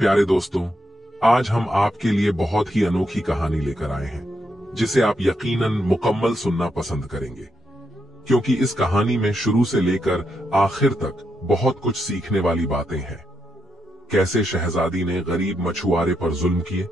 प्यारे दोस्तों, आज हम आपके लिए बहुत ही अनोखी कहानी लेकर आए हैं, जिसे आप यकीनन मुकम्मल सुनना पसंद करेंगे, क्योंकि इस कहानी में शुरू से लेकर आखिर तक बहुत कुछ सीखने वाली बातें हैं। कैसे शहजादी ने गरीब मछुआरे पर जुल्म किए,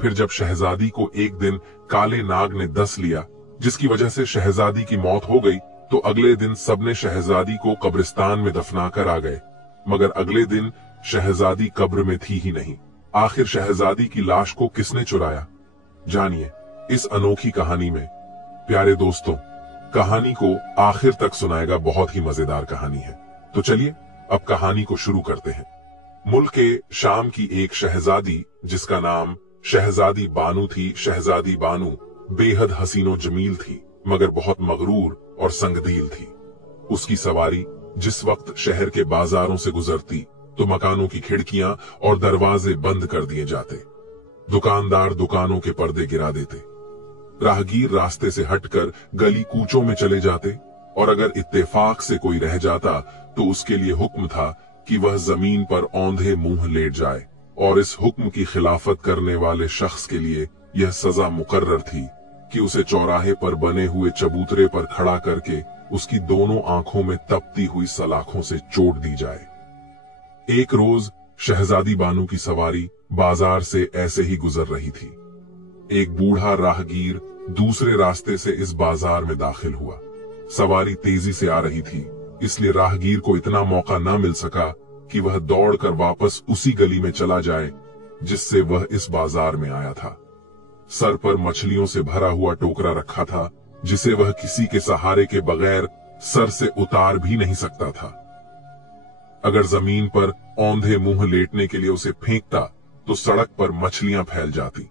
फिर जब शहजादी को एक दिन काले नाग ने डस लिया, जिसकी वजह से शहजादी की मौत हो गई, तो अगले दिन सबने शहजादी को कब्रिस्तान में दफनाकर आ गए, मगर अगले दिन शहजादी कब्र में थी ही नहीं। आखिर शहजादी की लाश को किसने चुराया, जानिए इस अनोखी कहानी में। प्यारे दोस्तों, कहानी को आखिर तक सुनाएगा, बहुत ही मजेदार कहानी है। तो चलिए अब कहानी को शुरू करते हैं। मुल्क के शाम की एक शहजादी, जिसका नाम शहजादी बानू थी। शहजादी बानू बेहद हसीनो जमील थी, मगर बहुत मगरूर और संगदील थी। उसकी सवारी जिस वक्त शहर के बाजारों से गुजरती तो मकानों की खिड़कियां और दरवाजे बंद कर दिए जाते, दुकानदार दुकानों के पर्दे गिरा देते, राहगीर रास्ते से हटकर गली कूचों में चले जाते, और अगर इत्तेफाक से कोई रह जाता तो उसके लिए हुक्म था कि वह जमीन पर औंधे मुंह लेट जाए, और इस हुक्म की खिलाफत करने वाले शख्स के लिए यह सजा मुकर्रर थी कि उसे चौराहे पर बने हुए चबूतरे पर खड़ा करके उसकी दोनों आंखों में तपती हुई सलाखों से चोट दी जाए। एक रोज शहजादी बानू की सवारी बाजार से ऐसे ही गुजर रही थी। एक बूढ़ा राहगीर दूसरे रास्ते से इस बाजार में दाखिल हुआ। सवारी तेजी से आ रही थी, इसलिए राहगीर को इतना मौका न मिल सका कि वह दौड़कर वापस उसी गली में चला जाए जिससे वह इस बाजार में आया था। सर पर मछलियों से भरा हुआ टोकरा रखा था, जिसे वह किसी के सहारे के बगैर सर से उतार भी नहीं सकता था। अगर जमीन पर औंधे मुंह लेटने के लिए उसे फेंकता तो सड़क पर मछलियां फैल जाती।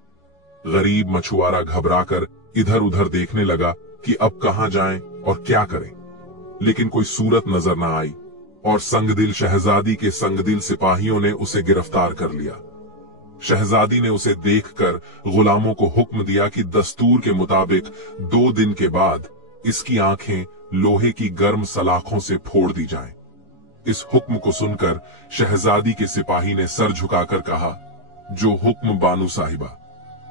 गरीब मछुआरा घबराकर इधर उधर देखने लगा कि अब कहां जाएं और क्या करें, लेकिन कोई सूरत नजर न आई, और संगदिल शहजादी के संगदिल सिपाहियों ने उसे गिरफ्तार कर लिया। शहजादी ने उसे देखकर गुलामों को हुक्म दिया कि दस्तूर के मुताबिक 2 दिन के बाद इसकी आंखें लोहे की गर्म सलाखों से फोड़ दी जाएं। इस हुक्म को सुनकर शहजादी के सिपाही ने सर झुकाकर कहा, जो हुक्म बानू साहिबा।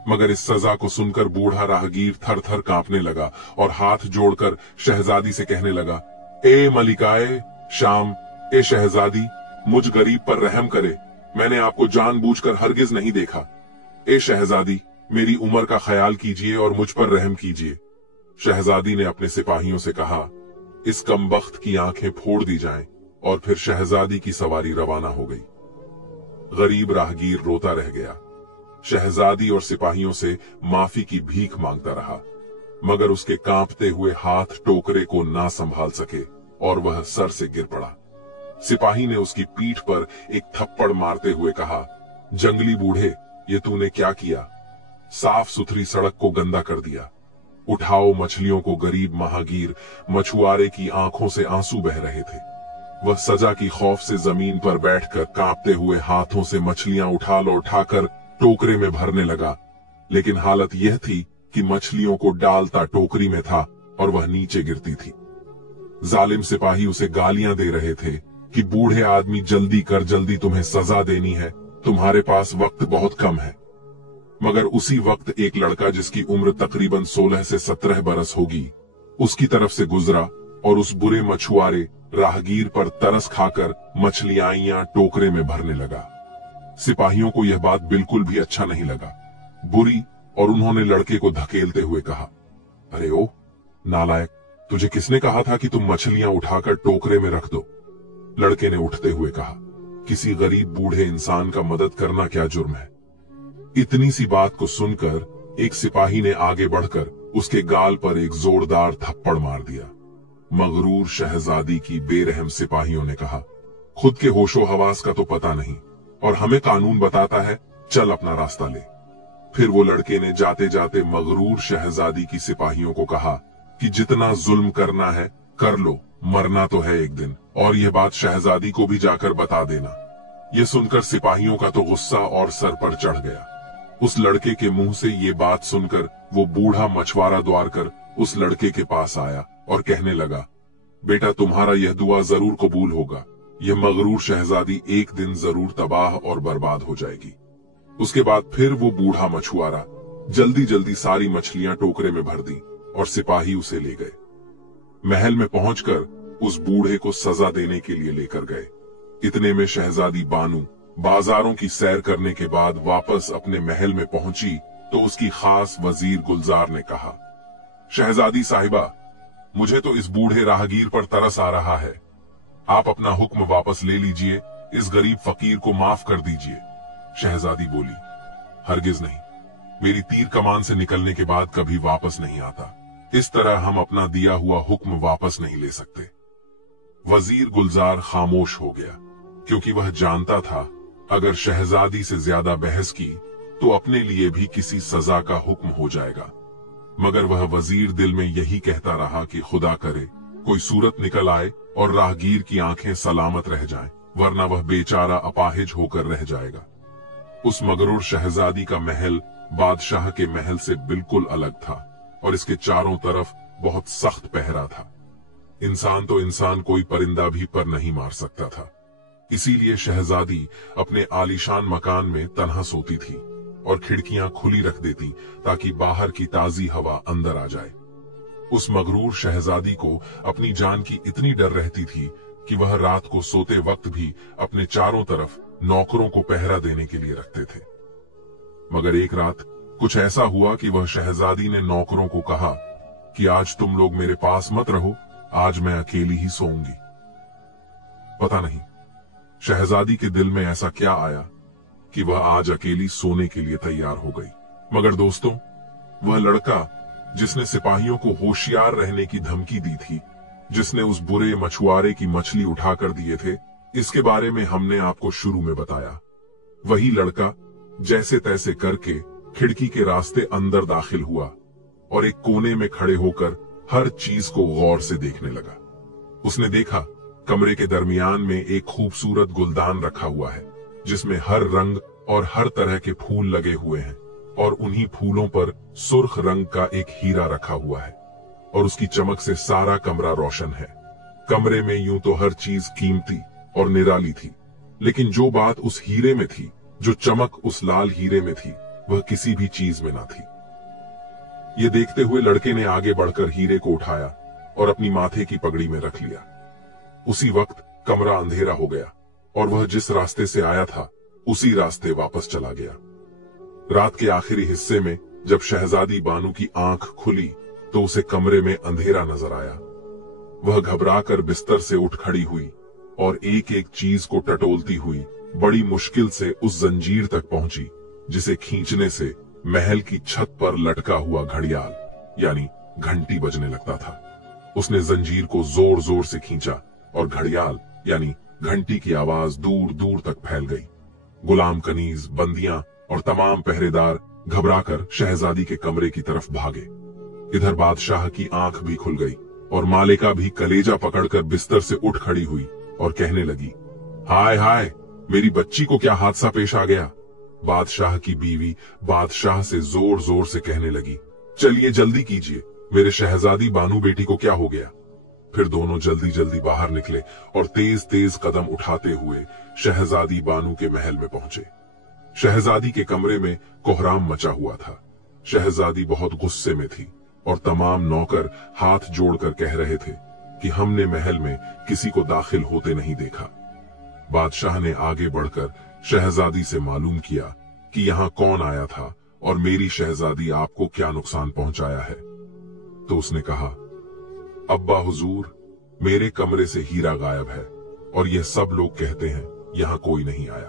मगर इस सजा को सुनकर बूढ़ा राहगीर थर थर कांपने लगा और हाथ जोड़कर शहजादी से कहने लगा, ए मलिकाए शाम, ए शहजादी, मुझ गरीब पर रहम करे, मैंने आपको जानबूझकर हरगिज नहीं देखा। ए शहजादी, मेरी उम्र का ख्याल कीजिए और मुझ पर रहम कीजिए। शहजादी ने अपने सिपाहियों से कहा, इस कमबख्त की आंखें फोड़ दी जाएं, और फिर शहजादी की सवारी रवाना हो गई। गरीब राहगीर रोता रह गया। शहजादी और सिपाहियों से माफी की भीख मांगता रहा, मगर उसके कांपते हुए हाथ टोकरे को ना संभाल सके और वह सर से गिर पड़ा। सिपाही ने उसकी पीठ पर एक थप्पड़ मारते हुए कहा, जंगली बूढ़े, ये तूने क्या किया? साफ सुथरी सड़क को गंदा कर दिया। उठाओ मछलियों को। गरीब महागीर मछुआरे की आंखों से आंसू बह रहे थे। वह सजा की खौफ से जमीन पर बैठकर कांपते हुए हाथों से मछलियां उठाकर टोकरे में भरने लगा, लेकिन हालत यह थी कि मछलियों को डालता टोकरी में था और वह नीचे गिरती थी। जालिम सिपाही उसे गालियां दे रहे थे कि बूढ़े आदमी, जल्दी कर, जल्दी तुम्हें सजा देनी है, तुम्हारे पास वक्त बहुत कम है। मगर उसी वक्त एक लड़का, जिसकी उम्र तकरीबन 16 से 17 बरस होगी, उसकी तरफ से गुजरा और उस बुरे मछुआरे राहगीर पर तरस खाकर मछलियां टोकरे में भरने लगा। सिपाहियों को यह बात बिल्कुल भी अच्छा नहीं लगा, बुरी, और उन्होंने लड़के को धकेलते हुए कहा, अरे ओ नालायक, तुझे किसने कहा था कि तुम मछलियां उठाकर टोकरे में रख दो? लड़के ने उठते हुए कहा, किसी गरीब बूढ़े इंसान का मदद करना क्या जुर्म है? इतनी सी बात को सुनकर एक सिपाही ने आगे बढ़कर उसके गाल पर एक जोरदार थप्पड़ मार दिया। मगरूर शहजादी की बेरहम सिपाहियों ने कहा, खुद के होशो हवास का तो पता नहीं, और हमें कानून बताता है, चल अपना रास्ता ले। फिर वो लड़के ने जाते जाते मगरूर शहजादी की सिपाहियों को कहा कि जितना जुल्म करना है कर लो, मरना तो है एक दिन, और यह बात शहजादी को भी जाकर बता देना। यह सुनकर सिपाहियों का तो गुस्सा और सर पर चढ़ गया। उस लड़के के मुंह से ये बात सुनकर वो बूढ़ा मछुआरा द्वार कर उस लड़के के पास आया और कहने लगा, बेटा, तुम्हारा यह दुआ जरूर कबूल होगा। यह मगरूर शहजादी एक दिन जरूर तबाह और बर्बाद हो जाएगी। उसके बाद फिर वो बूढ़ा मछुआरा जल्दी जल्दी सारी मछलियां टोकरे में भर दी और सिपाही उसे ले गए। महल में पहुंचकर उस बूढ़े को सजा देने के लिए लेकर गए। इतने में शहजादी बानू बाजारों की सैर करने के बाद वापस अपने महल में पहुंची तो उसकी खास वजीर गुलजार ने कहा, शहजादी साहिबा, मुझे तो इस बूढ़े राहगीर पर तरस आ रहा है। आप अपना हुक्म वापस ले लीजिए, इस गरीब फकीर को माफ कर दीजिए। शहजादी बोली, हरगिज नहीं, मेरी तीर कमान से निकलने के बाद कभी वापस नहीं आता। इस तरह हम अपना दिया हुआ हुक्म वापस नहीं ले सकते। वजीर गुलजार खामोश हो गया, क्योंकि वह जानता था अगर शहजादी से ज्यादा बहस की तो अपने लिए भी किसी सजा का हुक्म हो जाएगा। मगर वह वजीर दिल में यही कहता रहा कि खुदा करे कोई सूरत निकल आए और राहगीर की आंखें सलामत रह जाएं, वरना वह बेचारा अपाहिज होकर रह जाएगा। उस मगरूर शहजादी का महल बादशाह के महल से बिल्कुल अलग था और इसके चारों तरफ बहुत सख्त पहरा था। इंसान तो इंसान कोई परिंदा भी पर नहीं मार सकता था। इसीलिए शहजादी अपने आलीशान मकान में तन्हा सोती थी और खिड़कियां खुली रख देती ताकि बाहर की ताजी हवा अंदर आ जाए। उस मगरूर शहजादी को अपनी जान की इतनी डर रहती थी कि वह रात को सोते वक्त भी अपने चारों तरफ नौकरों को पहरा देने के लिए रखते थे। मगर एक रात कुछ ऐसा हुआ कि वह शहजादी ने नौकरों को कहा कि आज तुम लोग मेरे पास मत रहो, आज मैं अकेली ही सोऊंगी। पता नहीं शहजादी के दिल में ऐसा क्या आया कि वह आज अकेली सोने के लिए तैयार हो गई। मगर दोस्तों, वह लड़का जिसने सिपाहियों को होशियार रहने की धमकी दी थी, जिसने उस बुरे मछुआरे की मछली उठाकर दिए थे, इसके बारे में हमने आपको शुरू में बताया। वही लड़का जैसे तैसे करके खिड़की के रास्ते अंदर दाखिल हुआ और एक कोने में खड़े होकर हर चीज को गौर से देखने लगा। उसने देखा कमरे के दरमियान में एक खूबसूरत गुलदान रखा हुआ है जिसमें हर रंग और हर तरह के फूल लगे हुए हैं और उन्हीं फूलों पर सुर्ख रंग का एक हीरा रखा हुआ है और उसकी चमक से सारा कमरा रोशन है। कमरे में यूं तो हर चीज कीमती और निराली थी, लेकिन जो बात उस हीरे में थी, जो चमक उस लाल हीरे में थी, वह किसी भी चीज में ना थी। ये देखते हुए लड़के ने आगे बढ़कर हीरे को उठाया और अपनी माथे की पगड़ी में रख लिया। उसी वक्त कमरा अंधेरा हो गया और वह जिस रास्ते से आया था उसी रास्ते वापस चला गया। रात के आखिरी हिस्से में जब शहजादी बानू की आंख खुली तो उसे कमरे में अंधेरा नजर आया। वह घबराकर बिस्तर से उठ खड़ी हुई और एक एक चीज को टटोलती हुई बड़ी मुश्किल से उस जंजीर तक पहुंची जिसे खींचने से महल की छत पर लटका हुआ घड़ियाल यानी घंटी बजने लगता था। उसने जंजीर को जोर जोर से खींचा और घड़ियाल यानी घंटी की आवाज दूर दूर तक फैल गई। गुलाम कनीज, बंदियां और तमाम पहरेदार घबराकर शहजादी के कमरे की तरफ भागे। इधर बादशाह की आंख भी खुल गई और मालिका भी कलेजा पकड़कर बिस्तर से उठ खड़ी हुई और कहने लगी, हाय हाय, मेरी बच्ची को क्या हादसा पेश आ गया। बादशाह की बीवी बादशाह से जोर जोर से कहने लगी, चलिए जल्दी कीजिए, मेरे शहजादी बानू बेटी को क्या हो गया। फिर दोनों जल्दी जल्दी बाहर निकले और तेज तेज कदम उठाते हुए शहजादी बानू के महल में पहुंचे। शहजादी के कमरे में कोहराम मचा हुआ था। शहजादी बहुत गुस्से में थी और तमाम नौकर हाथ जोड़कर कह रहे थे कि हमने महल में किसी को दाखिल होते नहीं देखा। बादशाह ने आगे बढ़कर शहजादी से मालूम किया कि यहाँ कौन आया था और मेरी शहजादी आपको क्या नुकसान पहुंचाया है। तो उसने कहा, अब्बा हुजूर, मेरे कमरे से हीरा गायब है और यह सब लोग कहते हैं यहाँ कोई नहीं आया।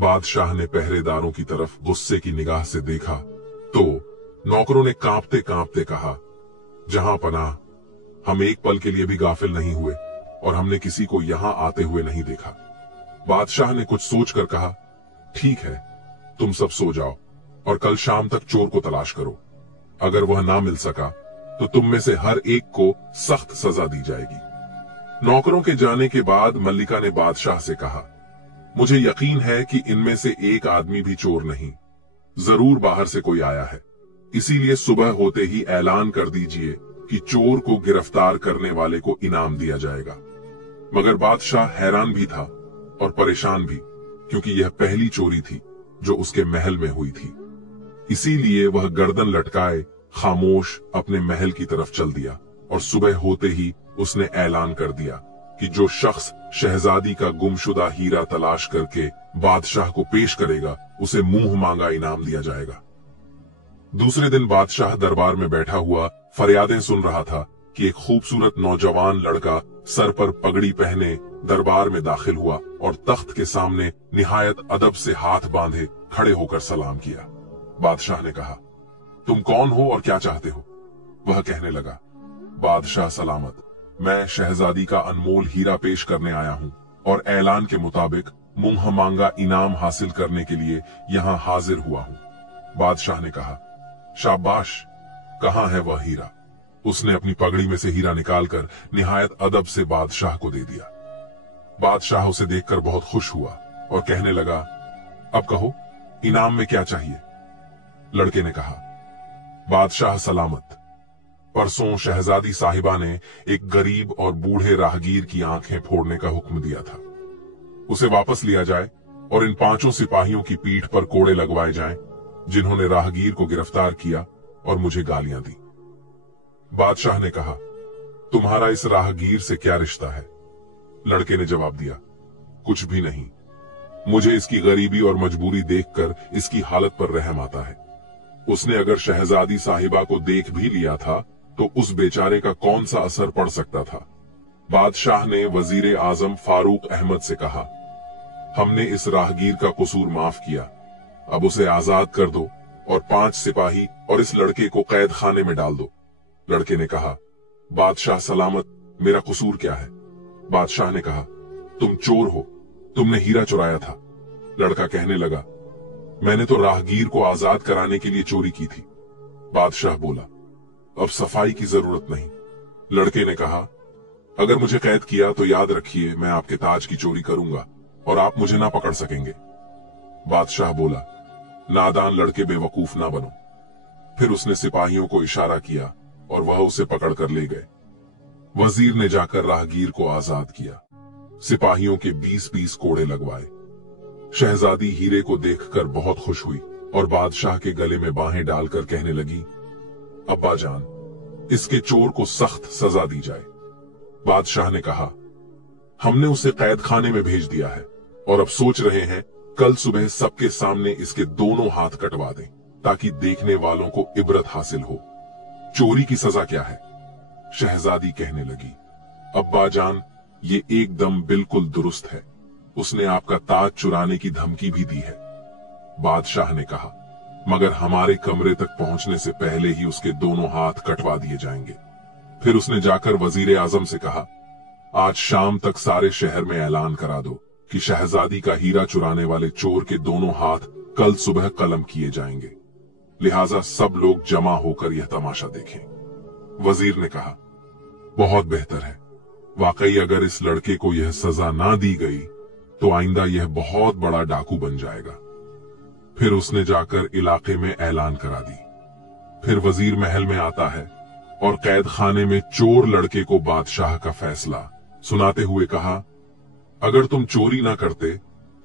बादशाह ने पहरेदारों की तरफ गुस्से की निगाह से देखा तो नौकरों ने कांपते कांपते कहा, जहां पनाह, हम एक पल के लिए भी गाफिल नहीं हुए और हमने किसी को यहां आते हुए नहीं देखा। बादशाह ने कुछ सोचकर कहा, ठीक है, तुम सब सो जाओ और कल शाम तक चोर को तलाश करो। अगर वह ना मिल सका तो तुम में से हर एक को सख्त सजा दी जाएगी। नौकरों के जाने के बाद मल्लिका ने बादशाह से कहा, मुझे यकीन है कि इनमें से एक आदमी भी चोर नहीं, जरूर बाहर से कोई आया है। इसीलिए सुबह होते ही ऐलान कर दीजिए कि चोर को गिरफ्तार करने वाले को इनाम दिया जाएगा। मगर बादशाह हैरान भी था और परेशान भी, क्योंकि यह पहली चोरी थी जो उसके महल में हुई थी। इसीलिए वह गर्दन लटकाए खामोश अपने महल की तरफ चल दिया और सुबह होते ही उसने ऐलान कर दिया कि जो शख्स शहजादी का गुमशुदा हीरा तलाश करके बादशाह को पेश करेगा उसे मुंह मांगा इनाम दिया जाएगा। दूसरे दिन बादशाह दरबार में बैठा हुआ फरियादें सुन रहा था कि एक खूबसूरत नौजवान लड़का सर पर पगड़ी पहने दरबार में दाखिल हुआ और तख्त के सामने निहायत अदब से हाथ बांधे खड़े होकर सलाम किया। बादशाह ने कहा, तुम कौन हो और क्या चाहते हो? वह कहने लगा, बादशाह सलामत, मैं शहजादी का अनमोल हीरा पेश करने आया हूं और ऐलान के मुताबिक मुंह मांगा इनाम हासिल करने के लिए यहां हाजिर हुआ हूं। बादशाह ने कहा, शाबाश, कहां है वह हीरा? उसने अपनी पगड़ी में से हीरा निकालकर निहायत अदब से बादशाह को दे दिया। बादशाह उसे देखकर बहुत खुश हुआ और कहने लगा, अब कहो, इनाम में क्या चाहिए? लड़के ने कहा, बादशाह सलामत, परसों शहजादी साहिबा ने एक गरीब और बूढ़े राहगीर की आंखें फोड़ने का हुक्म दिया था। उसे वापस लिया जाए और इन 5 सिपाहियों की पीठ पर कोड़े लगवाए जाएं, जिन्होंने राहगीर को गिरफ्तार किया और मुझे गालियां दी। बादशाह ने कहा, तुम्हारा इस राहगीर से क्या रिश्ता है? लड़के ने जवाब दिया, कुछ भी नहीं, मुझे इसकी गरीबी और मजबूरी देखकर इसकी हालत पर रहम आता है। उसने अगर शहजादी साहिबा को देख भी लिया था तो उस बेचारे का कौन सा असर पड़ सकता था। बादशाह ने वजीर आजम फारूक अहमद से कहा, हमने इस राहगीर का कसूर माफ किया, अब उसे आजाद कर दो और 5 सिपाही और इस लड़के को कैद खाने में डाल दो। लड़के ने कहा, बादशाह सलामत, मेरा कसूर क्या है? बादशाह ने कहा, तुम चोर हो, तुमने हीरा चुराया था। लड़का कहने लगा, मैंने तो राहगीर को आजाद कराने के लिए चोरी की थी। बादशाह बोला, अब सफाई की जरूरत नहीं। लड़के ने कहा, अगर मुझे कैद किया तो याद रखिए मैं आपके ताज की चोरी करूंगा और आप मुझे ना पकड़ सकेंगे। बादशाह बोला, नादान लड़के, बेवकूफ ना बनो। फिर उसने सिपाहियों को इशारा किया और वह उसे पकड़कर ले गए। वजीर ने जाकर राहगीर को आजाद किया, सिपाहियों के 20-20 कोड़े लगवाए। शहजादी हीरे को देखकर बहुत खुश हुई और बादशाह के गले में बाहें डालकर कहने लगी, अब्बा जान, इसके चोर को सख्त सजा दी जाए। बादशाह ने कहा, हमने उसे कैद खाने में भेज दिया है और अब सोच रहे हैं कल सुबह सबके सामने इसके दोनों हाथ कटवा दें ताकि देखने वालों को इबरत हासिल हो। चोरी की सजा क्या है? शहजादी कहने लगी, अब्बा जान, ये एकदम बिल्कुल दुरुस्त है, उसने आपका ताज चुराने की धमकी भी दी है। बादशाह ने कहा, मगर हमारे कमरे तक पहुंचने से पहले ही उसके दोनों हाथ कटवा दिए जाएंगे। फिर उसने जाकर वजीर आजम से कहा, आज शाम तक सारे शहर में ऐलान करा दो कि शहजादी का हीरा चुराने वाले चोर के दोनों हाथ कल सुबह कलम किए जाएंगे, लिहाजा सब लोग जमा होकर यह तमाशा देखें। वजीर ने कहा, बहुत बेहतर है, वाकई अगर इस लड़के को यह सजा ना दी गई तो आइंदा यह बहुत बड़ा डाकू बन जाएगा। फिर उसने जाकर इलाके में ऐलान करा दी। फिर वजीर महल में आता है और कैद खाने में चोर लड़के को बादशाह का फैसला सुनाते हुए कहा, अगर तुम चोरी ना करते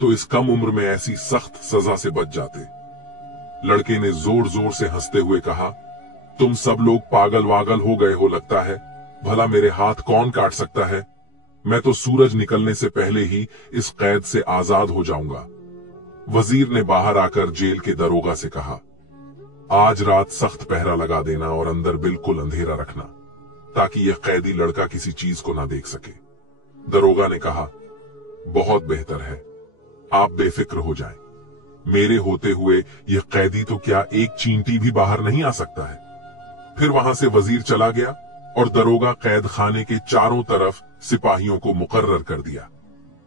तो इस कम उम्र में ऐसी सख्त सजा से बच जाते। लड़के ने जोर जोर से हंसते हुए कहा, तुम सब लोग पागल वागल हो गए हो लगता है, भला मेरे हाथ कौन काट सकता है? मैं तो सूरज निकलने से पहले ही इस कैद से आजाद हो जाऊंगा। वजीर ने बाहर आकर जेल के दरोगा से कहा, आज रात सख्त पहरा लगा देना और अंदर बिल्कुल अंधेरा रखना ताकि यह कैदी लड़का किसी चीज को ना देख सके। दरोगा ने कहा, बहुत बेहतर है, आप बेफिक्र हो जाएं। मेरे होते हुए यह कैदी तो क्या एक चींटी भी बाहर नहीं आ सकता है। फिर वहां से वजीर चला गया और दरोगा कैद खाने के चारों तरफ सिपाहियों को मुकर्रर कर दिया।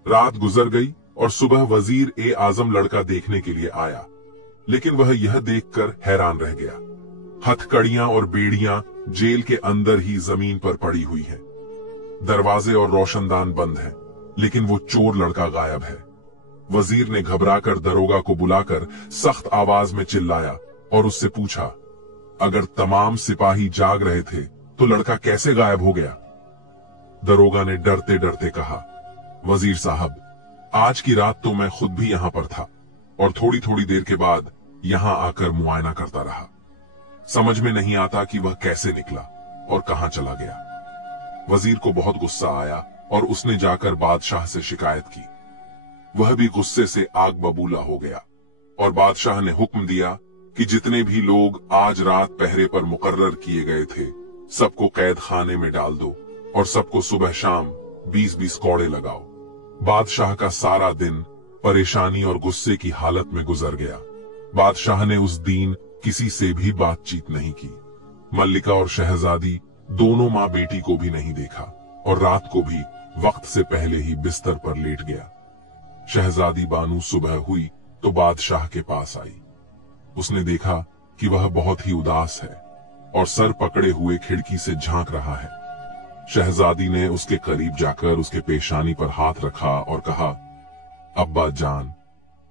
रात गुजर गई और सुबह वजीर ए आजम लड़का देखने के लिए आया, लेकिन वह यह देखकर हैरान रह गया, हथकड़ियां और बेड़ियां जेल के अंदर ही जमीन पर पड़ी हुई हैं। दरवाजे और रोशनदान बंद हैं, लेकिन वो चोर लड़का गायब है। वजीर ने घबराकर दरोगा को बुलाकर सख्त आवाज में चिल्लाया और उससे पूछा, अगर तमाम सिपाही जाग रहे थे तो लड़का कैसे गायब हो गया? दरोगा ने डरते डरते कहा, वजीर साहब, आज की रात तो मैं खुद भी यहां पर था और थोड़ी थोड़ी देर के बाद यहां आकर मुआयना करता रहा। समझ में नहीं आता कि वह कैसे निकला और कहां चला गया। वजीर को बहुत गुस्सा आया और उसने जाकर बादशाह से शिकायत की। वह भी गुस्से से आग बबूला हो गया और बादशाह ने हुक्म दिया कि जितने भी लोग आज रात पहरे पर मुकर्रर किए गए थे, सबको कैद खाने में डाल दो और सबको सुबह शाम 20-20 कौड़े लगाओ। बादशाह का सारा दिन परेशानी और गुस्से की हालत में गुजर गया। बादशाह ने उस दिन किसी से भी बातचीत नहीं की। मल्लिका और शहजादी दोनों माँ बेटी को भी नहीं देखा और रात को भी वक्त से पहले ही बिस्तर पर लेट गया। शहजादी बानू सुबह हुई तो बादशाह के पास आई। उसने देखा कि वह बहुत ही उदास है और सर पकड़े हुए खिड़की से झांक रहा है। शहजादी ने उसके करीब जाकर उसके पेशानी पर हाथ रखा और कहा, अब्बा जान,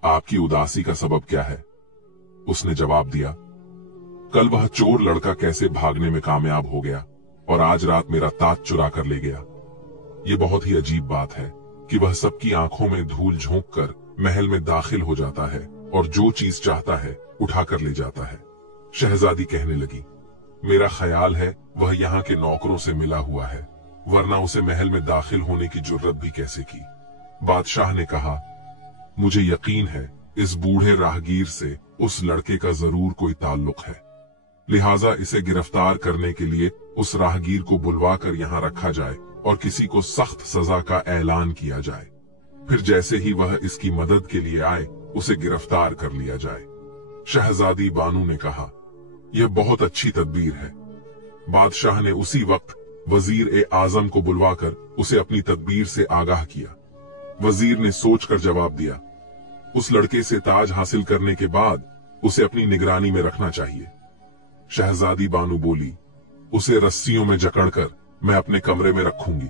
आपकी उदासी का सबब क्या है? उसने जवाब दिया, कल वह चोर लड़का कैसे भागने में कामयाब हो गया और आज रात मेरा ताज चुरा कर ले गया। ये बहुत ही अजीब बात है कि वह सबकी आंखों में धूल झोंक कर महल में दाखिल हो जाता है और जो चीज चाहता है उठाकर ले जाता है। शहजादी कहने लगी, मेरा ख्याल है वह यहाँ के नौकरों से मिला हुआ है, वरना उसे महल में दाखिल होने की जुर्रत भी कैसे की। बादशाह ने कहा, मुझे यकीन है इस बूढ़े राहगीर से उस लड़के का जरूर कोई ताल्लुक है, लिहाजा इसे गिरफ्तार करने के लिए उस राहगीर को बुलवा कर यहाँ रखा जाए और किसी को सख्त सजा का ऐलान किया जाए। फिर जैसे ही वह इसकी मदद के लिए आए उसे गिरफ्तार कर लिया जाए। शहजादी बानू ने कहा, यह बहुत अच्छी तदबीर है। बादशाह ने उसी वक्त वजीर ए आजम को बुलवाकर उसे अपनी तदबीर से आगाह किया। वजीर ने सोचकर जवाब दिया, उस लड़के से ताज हासिल करने के बाद उसे अपनी निगरानी में रखना चाहिए। शहजादी बानू बोली, उसे रस्सियों में जकड़कर मैं अपने कमरे में रखूंगी,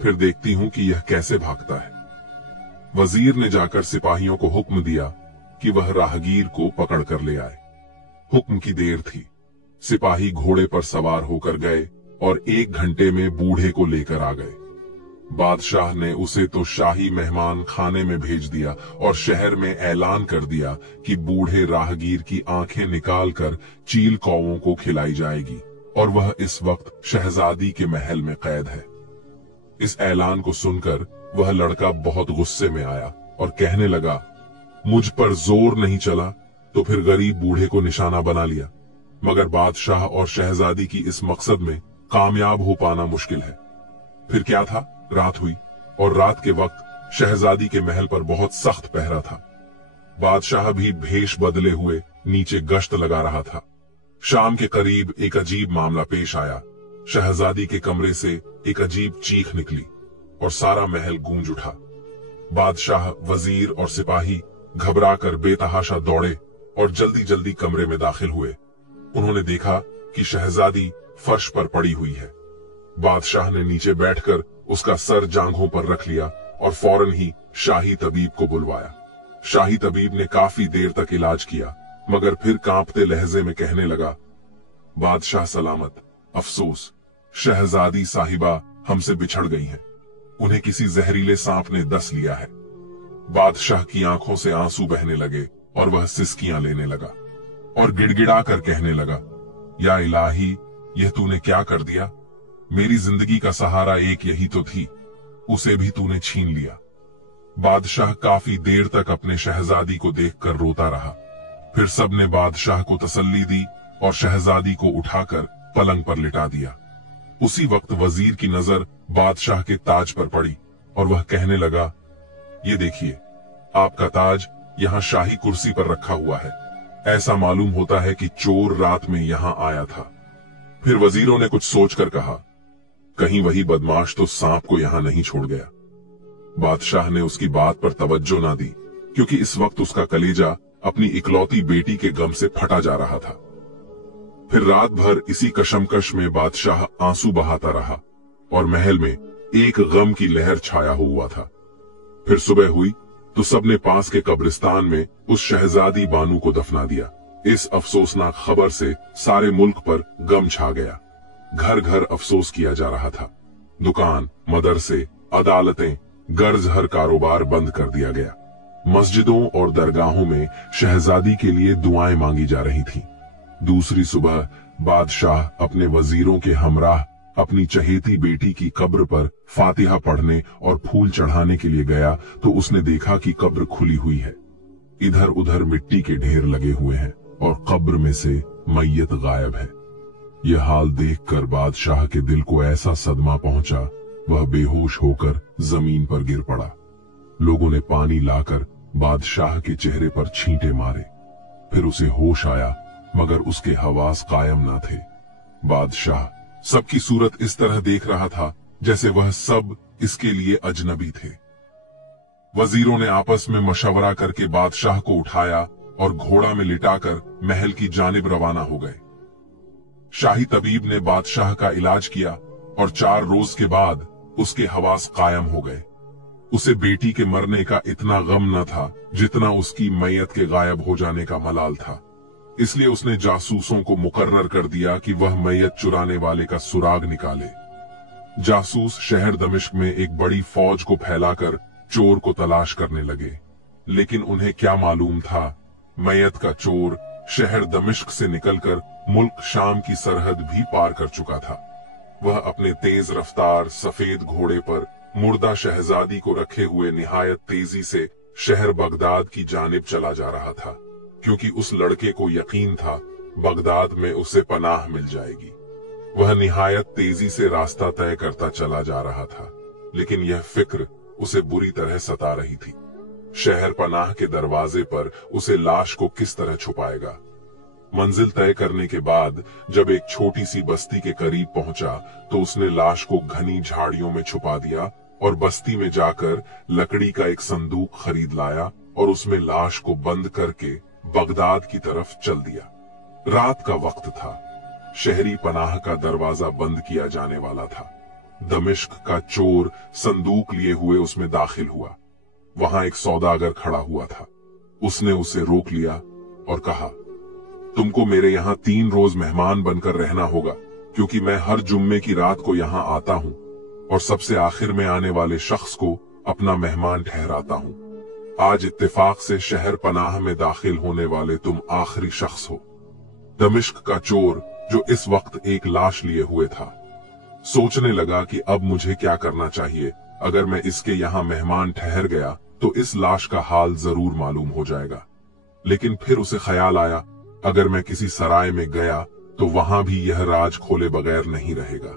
फिर देखती हूं कि यह कैसे भागता है। वजीर ने जाकर सिपाहियों को हुक्म दिया कि वह राहगीर को पकड़ कर ले आए। हुक्म की देर थी। सिपाही घोड़े पर सवार होकर गए और 1 घंटे में बूढ़े को लेकर आ गए। बादशाह ने उसे तो शाही मेहमान खाने में भेज दिया और शहर में ऐलान कर दिया कि बूढ़े राहगीर की आंखें निकालकर चील कौवों को खिलाई जाएगी और वह इस वक्त शहजादी के महल में कैद है। इस ऐलान को सुनकर वह लड़का बहुत गुस्से में आया और कहने लगा, मुझ पर जोर नहीं चला तो फिर गरीब बूढ़े को निशाना बना लिया, मगर बादशाह और शहजादी की इस मकसद में कामयाब हो पाना मुश्किल है। फिर क्या था, रात हुई और रात के वक्त शहजादी के महल पर बहुत सख्त पहरा था। बादशाह भी भेष बदले हुए नीचे गश्त लगा रहा था। शाम के करीब एक अजीब मामला पेश आया। शहजादी के कमरे से एक अजीब चीख निकली और सारा महल गूंज उठा। बादशाह, वजीर और सिपाही घबराकर बेतहाशा दौड़े और जल्दी जल्दी कमरे में दाखिल हुए। उन्होंने देखा कि शहजादी फर्श पर पड़ी हुई है। बादशाह ने नीचे बैठकर उसका सर जांघों पर रख लिया और फौरन ही शाही तबीब को बुलवाया। शाही तबीब ने काफी देर तक इलाज किया, मगर फिर कांपते लहजे में कहने लगा, बादशाह सलामत, अफसोस, शहजादी साहिबा हमसे बिछड़ गई हैं। उन्हें किसी जहरीले सांप ने डस लिया है। बादशाह की आंखों से आंसू बहने लगे और वह सिसकियां लेने लगा और गिड़गिड़ा कर कहने लगा, या इलाही, यह तूने क्या कर दिया? मेरी जिंदगी का सहारा एक यही तो थी, उसे भी तूने छीन लिया। बादशाह काफी देर तक अपने शहजादी को देखकर रोता रहा। फिर सबने बादशाह को तसल्ली दी और शहजादी को उठाकर पलंग पर लिटा दिया। उसी वक्त वजीर की नजर बादशाह के ताज पर पड़ी और वह कहने लगा, ये देखिए, आपका ताज यहाँ शाही कुर्सी पर रखा हुआ है। ऐसा मालूम होता है कि चोर रात में यहाँ आया था। फिर वजीरों ने कुछ सोचकर कहा, कहीं वही बदमाश तो सांप को यहाँ नहीं छोड़ गया। बादशाह ने उसकी बात पर तवज्जो ना दी, क्योंकि इस वक्त उसका कलेजा अपनी इकलौती बेटी के गम से फटा जा रहा था। फिर रात भर इसी कशमकश में बादशाह आंसू बहाता रहा और महल में एक गम की लहर छाया हुआ था। फिर सुबह हुई तो सबने पास के कब्रिस्तान में उस शहजादी बानू को दफना दिया। इस अफसोसनाक खबर से सारे मुल्क पर गम छा गया। घर घर अफसोस किया जा रहा था। दुकान, मदरसे, अदालतें, गर्ज हर कारोबार बंद कर दिया गया। मस्जिदों और दरगाहों में शहजादी के लिए दुआएं मांगी जा रही थीं। दूसरी सुबह बादशाह अपने वजीरों के हमराह अपनी चहेती बेटी की कब्र पर फातिहा पढ़ने और फूल चढ़ाने के लिए गया तो उसने देखा कि कब्र खुली हुई है। इधर उधर मिट्टी के ढेर लगे हुए हैं और कब्र में से मैयत गायब है। यह हाल देखकर बादशाह के दिल को ऐसा सदमा पहुंचा, वह बेहोश होकर जमीन पर गिर पड़ा। लोगों ने पानी लाकर बादशाह के चेहरे पर छींटे मारे। फिर उसे होश आया, मगर उसके हवास कायम न थे। बादशाह सबकी सूरत इस तरह देख रहा था जैसे वह सब इसके लिए अजनबी थे। वजीरों ने आपस में मशवरा करके बादशाह को उठाया और घोड़ा में लिटाकर महल की जानिब रवाना हो गए। शाही तबीब ने बादशाह का इलाज किया और 4 रोज के बाद उसके हवास कायम हो गए। उसे बेटी के मरने का इतना गम न था जितना उसकी मैयत के गायब हो जाने का मलाल था। इसलिए उसने जासूसों को मुकर्रर कर दिया कि वह मैयत चुराने वाले का सुराग निकाले। जासूस शहर दमिश्क में एक बड़ी फौज को फैलाकर चोर को तलाश करने लगे, लेकिन उन्हें क्या मालूम था मैयत का चोर शहर दमिश्क से निकलकर मुल्क शाम की सरहद भी पार कर चुका था। वह अपने तेज रफ्तार सफेद घोड़े पर मुर्दा शहजादी को रखे हुए निहायत तेजी से शहर बगदाद की जानिब चला जा रहा था, क्योंकि उस लड़के को यकीन था बगदाद में उसे पनाह मिल जाएगी। वह निहायत तेजी से रास्ता तय करता चला जा रहा था, लेकिन यह फिक्र उसे बुरी तरह सता रही थी। शहर पनाह के दरवाजे पर उसे लाश को किस तरह छुपाएगा। मंजिल तय करने के बाद जब एक छोटी सी बस्ती के करीब पहुंचा तो उसने लाश को घनी झाड़ियों में छुपा दिया और बस्ती में जाकर लकड़ी का एक संदूक खरीद लाया और उसमें लाश को बंद करके बगदाद की तरफ चल दिया। रात का वक्त था। शहरी पनाह का दरवाजा बंद किया जाने वाला था। दमिश्क का चोर संदूक लिए हुए उसमें दाखिल हुआ। वहां एक सौदागर खड़ा हुआ था। उसने उसे रोक लिया और कहा, तुमको मेरे यहाँ 3 रोज मेहमान बनकर रहना होगा, क्योंकि मैं हर जुम्मे की रात को यहाँ आता हूँ और सबसे आखिर में आने वाले शख्स को अपना मेहमान ठहराता हूँ। आज इत्तेफाक से शहर पनाह में दाखिल होने वाले तुम आखिरी शख्स हो। दमिश्क का चोर, जो इस वक्त एक लाश लिए हुए था, सोचने लगा कि अब मुझे क्या करना चाहिए। अगर मैं इसके यहाँ मेहमान ठहर गया तो इस लाश का हाल जरूर मालूम हो जाएगा। लेकिन फिर उसे ख्याल आया, अगर मैं किसी सराय में गया तो वहां भी यह राज खोले बगैर नहीं रहेगा।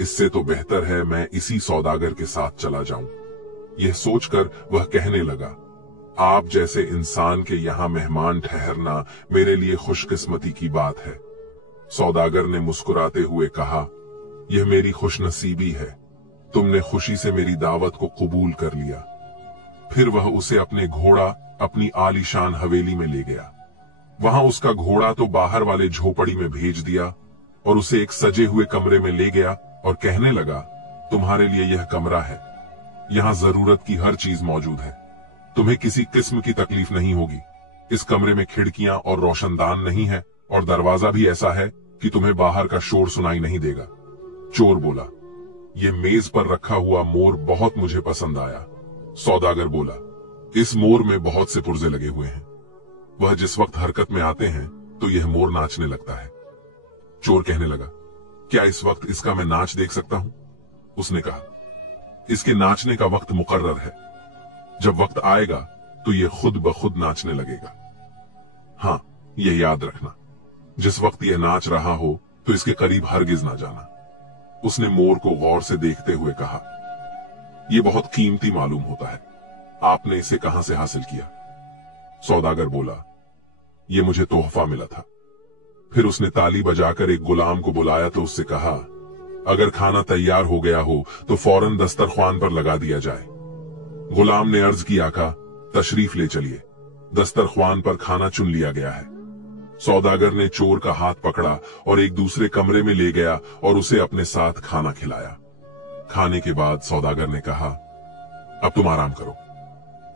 इससे तो बेहतर है मैं इसी सौदागर के साथ चला जाऊं। यह सोचकर वह कहने लगा, आप जैसे इंसान के यहाँ मेहमान ठहरना मेरे लिए खुशकिस्मती की बात है। सौदागर ने मुस्कुराते हुए कहा, यह मेरी खुशनसीबी है, तुमने खुशी से मेरी दावत को कबूल कर लिया। फिर वह उसे अपने घोड़ा अपनी आलीशान हवेली में ले गया। वहां उसका घोड़ा तो बाहर वाले झोपड़ी में भेज दिया और उसे एक सजे हुए कमरे में ले गया और कहने लगा, तुम्हारे लिए यह कमरा है, यहाँ जरूरत की हर चीज मौजूद है, तुम्हें किसी किस्म की तकलीफ नहीं होगी। इस कमरे में खिड़कियां और रोशनदान नहीं है और दरवाजा भी ऐसा है कि तुम्हें बाहर का शोर सुनाई नहीं देगा। चोर बोला, यह मेज पर रखा हुआ मोर बहुत मुझे पसंद आया। सौदागर बोला, इस मोर में बहुत से पुर्जे लगे हुए हैं, वह जिस वक्त हरकत में आते हैं तो यह मोर नाचने लगता है। चोर कहने लगा, क्या इस वक्त इसका मैं नाच देख सकता हूं? उसने कहा, इसके नाचने का वक्त मुकर्रर है, जब वक्त आएगा तो यह खुद ब खुद नाचने लगेगा। हां, यह याद रखना, जिस वक्त यह नाच रहा हो तो इसके करीब हरगिज ना जाना। उसने मोर को गौर से देखते हुए कहा, यह बहुत कीमती मालूम होता है, आपने इसे कहां से हासिल किया? सौदागर बोला, यह मुझे तोहफा मिला था। फिर उसने ताली बजाकर एक गुलाम को बुलाया तो उससे कहा, अगर खाना तैयार हो गया हो तो फौरन दस्तरख्वान पर लगा दिया जाए। गुलाम ने अर्ज की, आका तशरीफ ले चलिए, दस्तरख्वान पर खाना चुन लिया गया है। सौदागर ने चोर का हाथ पकड़ा और एक दूसरे कमरे में ले गया और उसे अपने साथ खाना खिलाया। खाने के बाद सौदागर ने कहा, अब तुम आराम करो,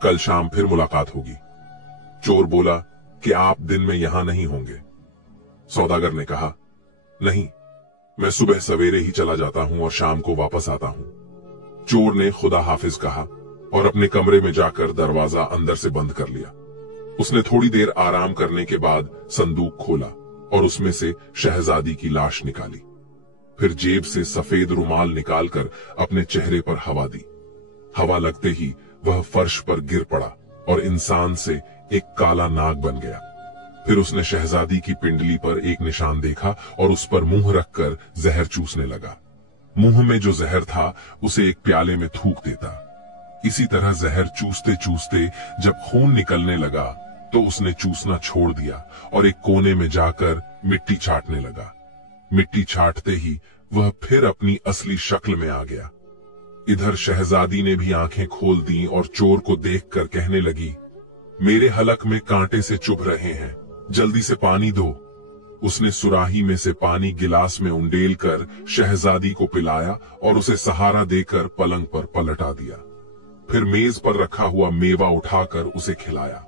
कल शाम फिर मुलाकात होगी। चोर बोला कि आप दिन में यहां नहीं होंगे। सौदागर ने कहा, नहीं, मैं सुबह सवेरे ही चला जाता हूं और शाम को वापस आता हूं। चोर ने खुदा हाफिज कहा और अपने कमरे में जाकर दरवाजा अंदर से बंद कर लिया। उसने थोड़ी देर आराम करने के बाद संदूक खोला और उसमें से शहजादी की लाश निकाली। फिर जेब से सफेद रुमाल निकालकर अपने चेहरे पर हवा दी। हवा लगते ही वह फर्श पर गिर पड़ा और इंसान से एक काला नाग बन गया। फिर उसने शहजादी की पिंडली पर एक निशान देखा और उस पर मुंह रखकर जहर चूसने लगा। मुंह में जो जहर था उसे एक प्याले में थूक देता। इसी तरह जहर चूसते चूसते जब खून निकलने लगा तो उसने चूसना छोड़ दिया और एक कोने में जाकर मिट्टी चाटने लगा। मिट्टी चाटते ही वह फिर अपनी असली शक्ल में आ गया। इधर शहजादी ने भी आंखें खोल दी और चोर को देखकर कहने लगी, मेरे हलक में कांटे से चुभ रहे हैं, जल्दी से पानी दो। उसने सुराही में से पानी गिलास में उंडेल कर शहजादी को पिलाया और उसे सहारा देकर पलंग पर पलटा दिया। फिर मेज पर रखा हुआ मेवा उठाकर उसे खिलाया।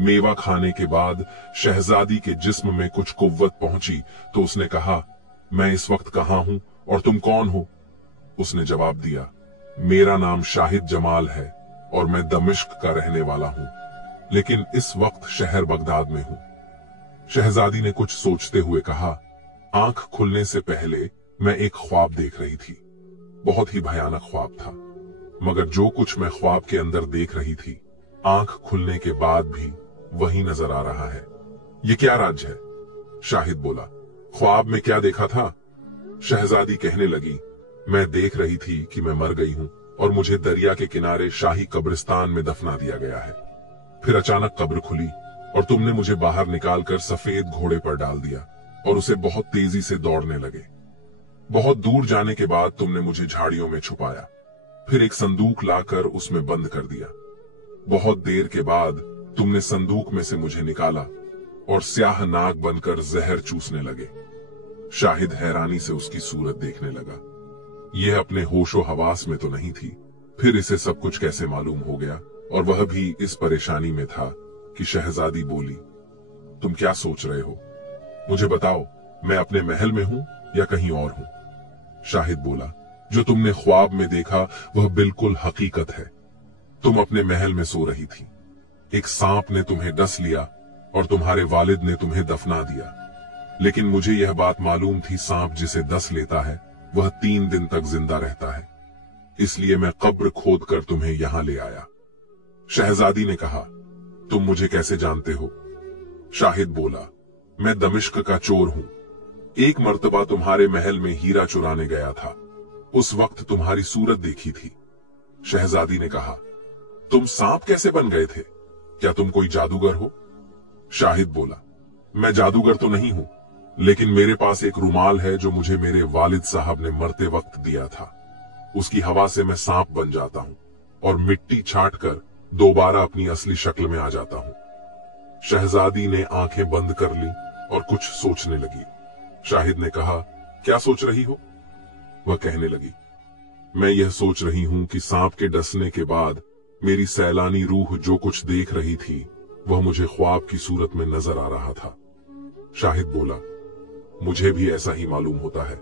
मेवा खाने के बाद शहजादी के जिस्म में कुछ कुव्वत पहुंची तो उसने कहा, मैं इस वक्त कहां हूं और तुम कौन हो? उसने जवाब दिया, मेरा नाम शाहिद जमाल है और मैं दमिश्क का रहने वाला हूं, लेकिन इस वक्त शहर बगदाद में हूं। शहजादी ने कुछ सोचते हुए कहा, आंख खुलने से पहले मैं एक ख्वाब देख रही थी। बहुत ही भयानक ख्वाब था, मगर जो कुछ मैं ख्वाब के अंदर देख रही थी, आंख खुलने के बाद भी वही नजर आ रहा है। ये क्या राज है? शाहिद बोला, ख्वाब में क्या देखा था? शहजादी कहने लगी, मैं देख रही थी कि मैं मर गई हूं और मुझे दरिया के किनारे शाही कब्रिस्तान में दफना दिया गया है। फिर अचानक कब्र खुली और तुमने मुझे बाहर निकालकर सफेद घोड़े पर डाल दिया और उसे बहुत तेजी से दौड़ने लगे। बहुत दूर जाने के बाद तुमने मुझे झाड़ियों में छुपाया, फिर एक संदूक लाकर उसमें बंद कर दिया। बहुत देर के बाद तुमने संदूक में से मुझे निकाला और स्याह नाग बनकर जहर चूसने लगे। शाहिद हैरानी से उसकी सूरत देखने लगा। यह अपने होशो हवास में तो नहीं थी, फिर इसे सब कुछ कैसे मालूम हो गया? और वह भी इस परेशानी में था कि शहजादी बोली, तुम क्या सोच रहे हो? मुझे बताओ, मैं अपने महल में हूं या कहीं और हूं? शाहिद बोला, जो तुमने ख्वाब में देखा वह बिल्कुल हकीकत है। तुम अपने महल में सो रही थी, एक सांप ने तुम्हें डस लिया और तुम्हारे वालिद ने तुम्हें दफना दिया। लेकिन मुझे यह बात मालूम थी, सांप जिसे डस लेता है वह 3 दिन तक जिंदा रहता है, इसलिए मैं कब्र खोदकर तुम्हें यहां ले आया। शहजादी ने कहा, तुम मुझे कैसे जानते हो? शाहिद बोला, मैं दमिश्क का चोर हूं। एक मर्तबा तुम्हारे महल में हीरा चुराने गया था, उस वक्त तुम्हारी सूरत देखी थी। शहजादी ने कहा, तुम सांप कैसे बन गए थे? क्या तुम कोई जादूगर हो? शाहिद बोला, मैं जादूगर तो नहीं हूं, लेकिन मेरे पास एक रुमाल है जो मुझे मेरे वालिद साहब ने मरते वक्त दिया था। उसकी हवा से मैं सांप बन जाता हूं और मिट्टी छाटकर दोबारा अपनी असली शक्ल में आ जाता हूं। शहजादी ने आंखें बंद कर ली और कुछ सोचने लगी। शाहिद ने कहा, क्या सोच रही हो? वह कहने लगी, मैं यह सोच रही हूं कि सांप के डसने के बाद मेरी सैलानी रूह जो कुछ देख रही थी वह मुझे ख्वाब की सूरत में नजर आ रहा था। शाहिद बोला, मुझे भी ऐसा ही मालूम होता है।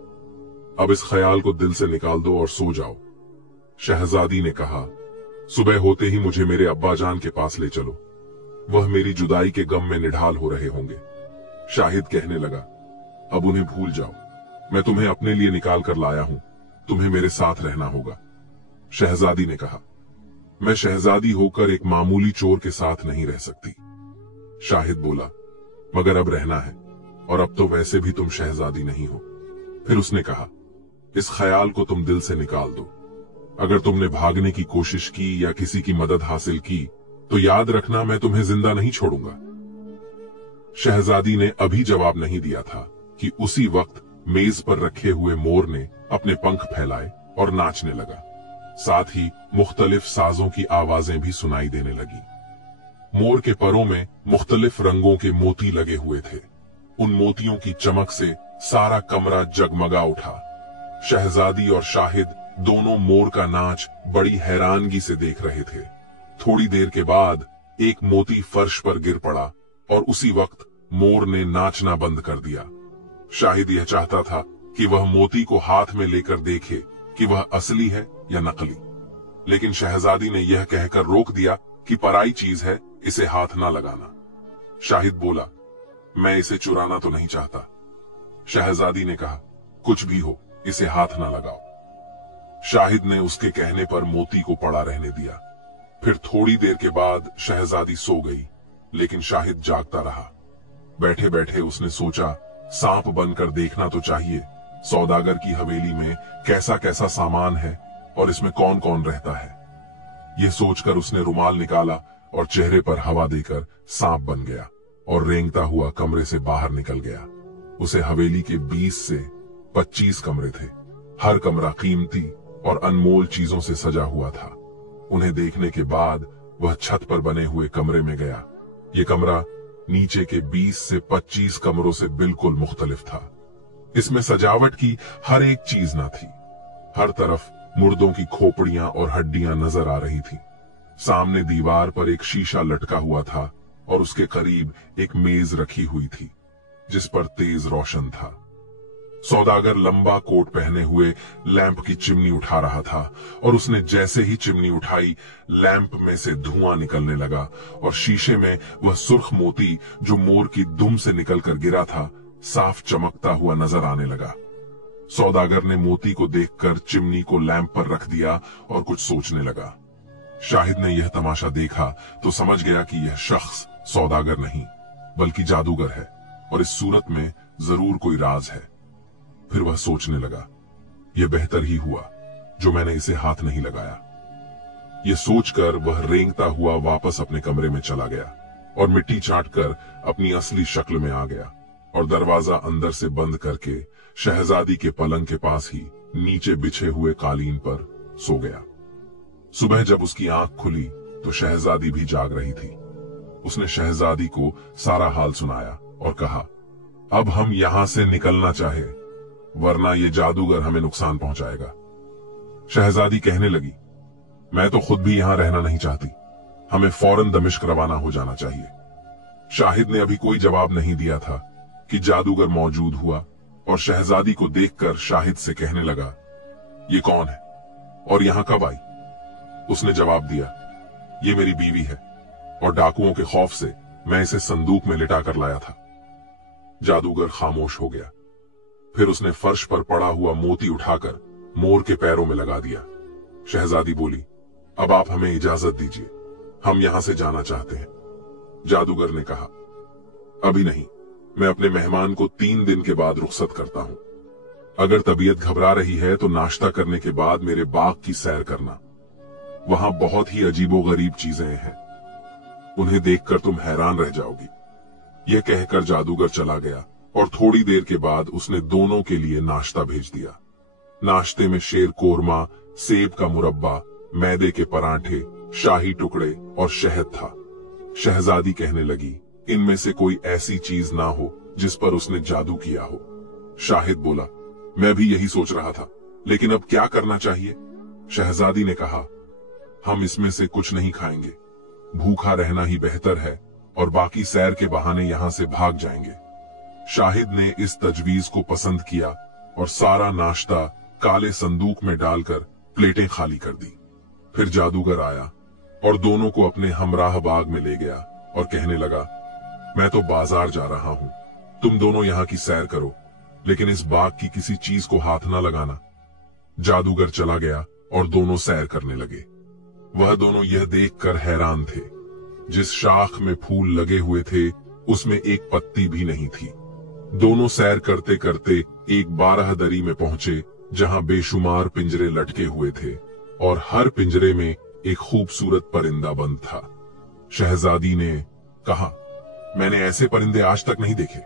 अब इस ख्याल को दिल से निकाल दो और सो जाओ। शहजादी ने कहा, सुबह होते ही मुझे मेरे अब्बा जान के पास ले चलो, वह मेरी जुदाई के गम में निढाल हो रहे होंगे। शाहिद कहने लगा, अब उन्हें भूल जाओ, मैं तुम्हें अपने लिए निकाल कर लाया हूं, तुम्हें मेरे साथ रहना होगा। शहजादी ने कहा, मैं शहजादी होकर एक मामूली चोर के साथ नहीं रह सकती। शाहिद बोला, मगर अब रहना है, और अब तो वैसे भी तुम शहजादी नहीं हो। फिर उसने कहा, इस ख्याल को तुम दिल से निकाल दो। अगर तुमने भागने की कोशिश की या किसी की मदद हासिल की तो याद रखना, मैं तुम्हें जिंदा नहीं छोड़ूंगा। शहजादी ने अभी जवाब नहीं दिया था कि उसी वक्त मेज पर रखे हुए मोर ने अपने पंख फैलाए और नाचने लगा। साथ ही मुख्तलिफ साजों की आवाजें भी सुनाई देने लगी। मोर के परों में मुख्तलिफ रंगों के मोती लगे हुए थे। उन मोतियों की चमक से सारा कमरा जगमगा उठा। शहजादी और शाहिद दोनों मोर का नाच बड़ी हैरानगी से देख रहे थे। थोड़ी देर के बाद एक मोती फर्श पर गिर पड़ा और उसी वक्त मोर ने नाचना बंद कर दिया। शाहिद यह चाहता था कि वह मोती को हाथ में लेकर देखे कि वह असली है या नकली। लेकिन शहजादी ने यह कहकर रोक दिया कि पराई चीज है, इसे हाथ ना लगाना। शाहिद बोला, मैं इसे चुराना तो नहीं चाहता। शहजादी ने कहा, कुछ भी हो, इसे हाथ ना लगाओ। शाहिद ने उसके कहने पर मोती को पड़ा रहने दिया। फिर थोड़ी देर के बाद शहजादी सो गई, लेकिन शाहिद जागता रहा। बैठे बैठे उसने सोचा, सांप बनकर देखना तो चाहिए सौदागर की हवेली में कैसा कैसा सामान है और इसमें कौन कौन रहता है। यह सोचकर उसने रुमाल निकाला और चेहरे पर हवा देकर सांप बन गया और रेंगता हुआ कमरे से बाहर निकल गया। उसे हवेली के 20 से 25 कमरे थे। हर कमरा कीमती और अनमोल चीजों से सजा हुआ था। उन्हें देखने के बाद वह छत पर बने हुए कमरे में गया। यह कमरा नीचे के 20 से 25 कमरों से बिल्कुल मुख्तलिफ था। इसमें सजावट की हर एक चीज न थी। हर तरफ मुर्दों की खोपड़ियां और हड्डियां नजर आ रही थी। सामने दीवार पर एक शीशा लटका हुआ था और उसके करीब एक मेज रखी हुई थी जिस पर तेज रोशन था। सौदागर लंबा कोट पहने हुए लैंप की चिमनी उठा रहा था और उसने जैसे ही चिमनी उठाई, लैंप में से धुआं निकलने लगा और शीशे में वह सुर्ख मोती जो मोर की दुम से निकलकर गिरा था, साफ चमकता हुआ नजर आने लगा। सौदागर ने मोती को देखकर चिमनी को लैंप पर रख दिया और कुछ सोचने लगा। शाहिद ने यह तमाशा देखा तो समझ गया कि यह शख्स सौदागर नहीं बल्कि जादूगर है और इस सूरत में जरूर कोई राज है। फिर वह सोचने लगा, यह बेहतर ही हुआ जो मैंने इसे हाथ नहीं लगाया। यह सोचकर वह रेंगता हुआ वापस अपने कमरे में चला गया और मिट्टी चाटकर अपनी असली शक्ल में आ गया और दरवाजा अंदर से बंद करके शहजादी के पलंग के पास ही नीचे बिछे हुए कालीन पर सो गया। सुबह जब उसकी आंख खुली तो शहजादी भी जाग रही थी। उसने शहजादी को सारा हाल सुनाया और कहा, अब हम यहां से निकलना चाहे वरना ये जादूगर हमें नुकसान पहुंचाएगा। शहजादी कहने लगी, मैं तो खुद भी यहां रहना नहीं चाहती, हमें फौरन दमिश्क रवाना हो जाना चाहिए। शाहिद ने अभी कोई जवाब नहीं दिया था कि जादूगर मौजूद हुआ और शहजादी को देखकर शाहिद से कहने लगा, ये कौन है और यहां कब आई? उसने जवाब दिया, ये मेरी बीवी है और डाकुओं के खौफ से मैं इसे संदूक में लिटा कर लाया था। जादूगर खामोश हो गया। फिर उसने फर्श पर पड़ा हुआ मोती उठाकर मोर के पैरों में लगा दिया। शहजादी बोली, अब आप हमें इजाजत दीजिए, हम यहां से जाना चाहते हैं। जादूगर ने कहा, अभी नहीं, मैं अपने मेहमान को 3 दिन के बाद रुखसत करता हूं। अगर तबीयत घबरा रही है तो नाश्ता करने के बाद मेरे बाग की सैर करना। वहां बहुत ही अजीबोगरीब चीजें हैं, उन्हें देखकर तुम हैरान रह जाओगी। यह कहकर जादूगर चला गया और थोड़ी देर के बाद उसने दोनों के लिए नाश्ता भेज दिया। नाश्ते में शेर कोरमा, सेब का मुरब्बा, मैदे के पराठे, शाही टुकड़े और शहद था। शहजादी कहने लगी, इनमें से कोई ऐसी चीज ना हो जिस पर उसने जादू किया हो। शाहिद बोला, मैं भी यही सोच रहा था, लेकिन अब क्या करना चाहिए? शहजादी ने कहा, हम इसमें से कुछ नहीं खाएंगे, भूखा रहना ही बेहतर है और बाकी सैर के बहाने यहां से भाग जाएंगे। शाहिद ने इस तजवीज को पसंद किया और सारा नाश्ता काले संदूक में डालकर प्लेटें खाली कर दी। फिर जादूगर आया और दोनों को अपने हमराह बाग में ले गया और कहने लगा, मैं तो बाजार जा रहा हूं, तुम दोनों यहाँ की सैर करो, लेकिन इस बाग की किसी चीज को हाथ ना लगाना। जादूगर चला गया और दोनों सैर करने लगे। वह दोनों यह देखकर हैरान थे, जिस शाख में फूल लगे हुए थे उसमें एक पत्ती भी नहीं थी। दोनों सैर करते करते एक 12 दरी में पहुंचे जहां बेशुमार पिंजरे लटके हुए थे और हर पिंजरे में एक खूबसूरत परिंदा बंद था। शहजादी ने कहा, मैंने ऐसे परिंदे आज तक नहीं देखे।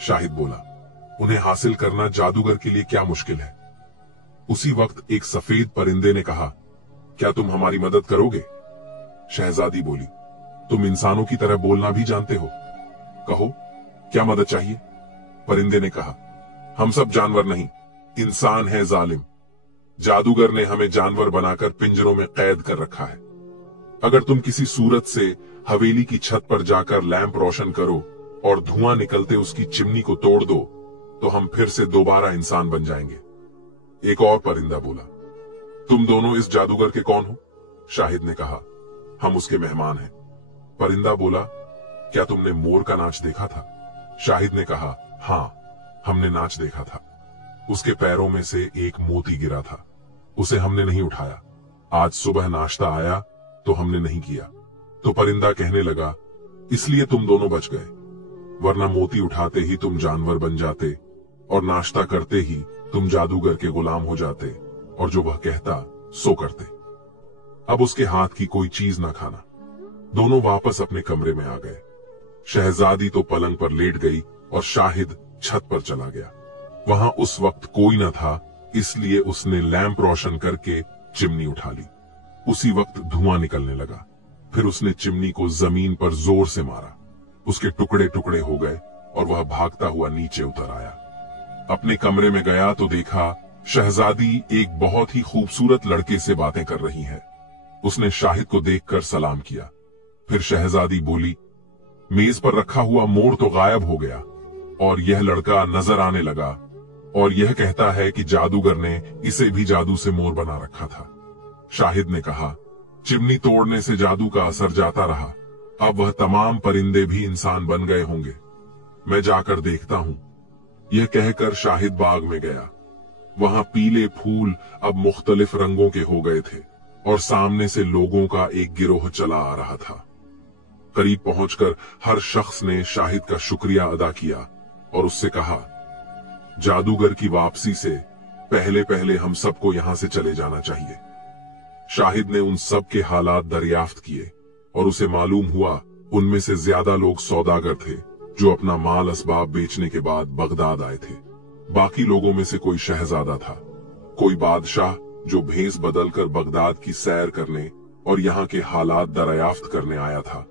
शाहिद बोला, उन्हें हासिल करना जादूगर के लिए क्या मुश्किल है। उसी वक्त एक सफेद परिंदे ने कहा, क्या तुम हमारी मदद करोगे? शहजादी बोली, तुम इंसानों की तरह बोलना भी जानते हो, कहो क्या मदद चाहिए? परिंदे ने कहा, हम सब जानवर नहीं, इंसान है जालिम। जादूगर ने हमें जानवर बनाकर पिंजरों में कैद कर रखा है। अगर तुम किसी सूरत से हवेली की छत पर जाकर लैंप रोशन करो और धुआं निकलते उसकी चिमनी को तोड़ दो तो हम फिर से दोबारा इंसान बन जाएंगे। एक और परिंदा बोला, तुम दोनों इस जादूगर के कौन हो? शाहिद ने कहा। हम उसके मेहमान हैं। परिंदा बोला, क्या तुमने मोर का नाच देखा था? शाहिद ने कहा, हाँ, हमने नाच देखा था। उसके पैरों में से एक मोती गिरा था, उसे हमने नहीं उठाया। आज सुबह नाश्ता आया तो हमने नहीं किया। तो परिंदा कहने लगा, इसलिए तुम दोनों बच गए, वरना मोती उठाते ही तुम जानवर बन जाते और नाश्ता करते ही तुम जादूगर के गुलाम हो जाते और जो वह कहता सो करते। अब उसके हाथ की कोई चीज ना खाना। दोनों वापस अपने कमरे में आ गए। शहजादी तो पलंग पर लेट गई और शाहिद छत पर चला गया। वहां उस वक्त कोई न था, इसलिए उसने लैंप रोशन करके चिमनी उठा ली। उसी वक्त धुआं निकलने लगा। फिर उसने चिमनी को जमीन पर जोर से मारा। उसके टुकड़े टुकड़े हो गए और वह भागता हुआ नीचे उतर आया। अपने कमरे में गया तो देखा शहजादी एक बहुत ही खूबसूरत लड़के से बातें कर रही है। उसने शाहिद को देखकर सलाम किया। फिर शहजादी बोली, मेज पर रखा हुआ मोर तो गायब हो गया और यह लड़का नजर आने लगा और यह कहता है कि जादूगर ने इसे भी जादू से मोर बना रखा था। शाहिद ने कहा, चिमनी तोड़ने से जादू का असर जाता रहा, अब वह तमाम परिंदे भी इंसान बन गए होंगे। मैं जाकर देखता हूं। यह कहकर शाहिद बाग में गया। वहां पीले फूल अब मुख्तलिफ रंगों के हो गए थे और सामने से लोगों का एक गिरोह चला आ रहा था। करीब पहुंचकर हर शख्स ने शाहिद का शुक्रिया अदा किया और उससे कहा, जादूगर की वापसी से पहले पहले हम सबको यहां से चले जाना चाहिए। शाहिद ने उन सब के हालात दरियाफ्त किए और उसे मालूम हुआ उनमें से ज्यादा लोग सौदागर थे जो अपना माल असबाब बेचने के बाद बगदाद आए थे। बाकी लोगों में से कोई शहजादा था, कोई बादशाह जो भेस बदलकर बगदाद की सैर करने और यहाँ के हालात दरियाफ्त करने आया था,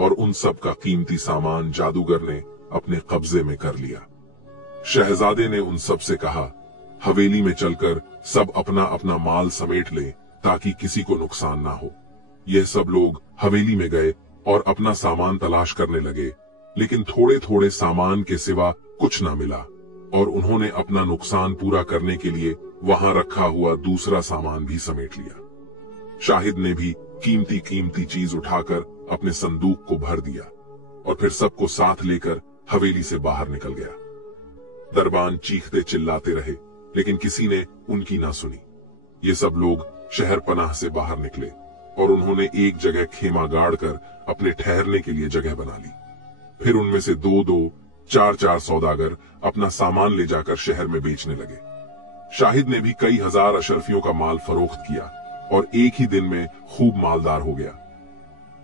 और उन सब का कीमती सामान जादूगर ने अपने कब्जे में कर लिया। शहजादे ने उन सब से कहा, हवेली में चलकर सब अपना अपना माल समेट ले ताकि किसी को नुकसान ना हो। यह सब लोग हवेली में गए और अपना सामान तलाश करने लगे, लेकिन थोड़े थोड़े सामान के सिवा कुछ ना मिला और उन्होंने अपना नुकसान पूरा करने के लिए वहां रखा हुआ दूसरा सामान भी समेट लिया। शाहिद ने भी कीमती कीमती चीज उठाकर अपने संदूक को भर दिया और फिर सबको साथ लेकर हवेली से बाहर निकल गया। दरबान चीखते चिल्लाते रहे, लेकिन किसी ने उनकी ना सुनी। ये सब लोग शहर पनाह से बाहर निकले और उन्होंने एक जगह खेमा गाड़कर अपने ठहरने के लिए जगह बना ली। फिर उनमें से दो दो, चार चार सौदागर अपना सामान ले जाकर शहर में बेचने लगे। शाहिद ने भी कई हजार अशरफियों का माल फरोख्त किया और एक ही दिन में खूब मालदार हो गया।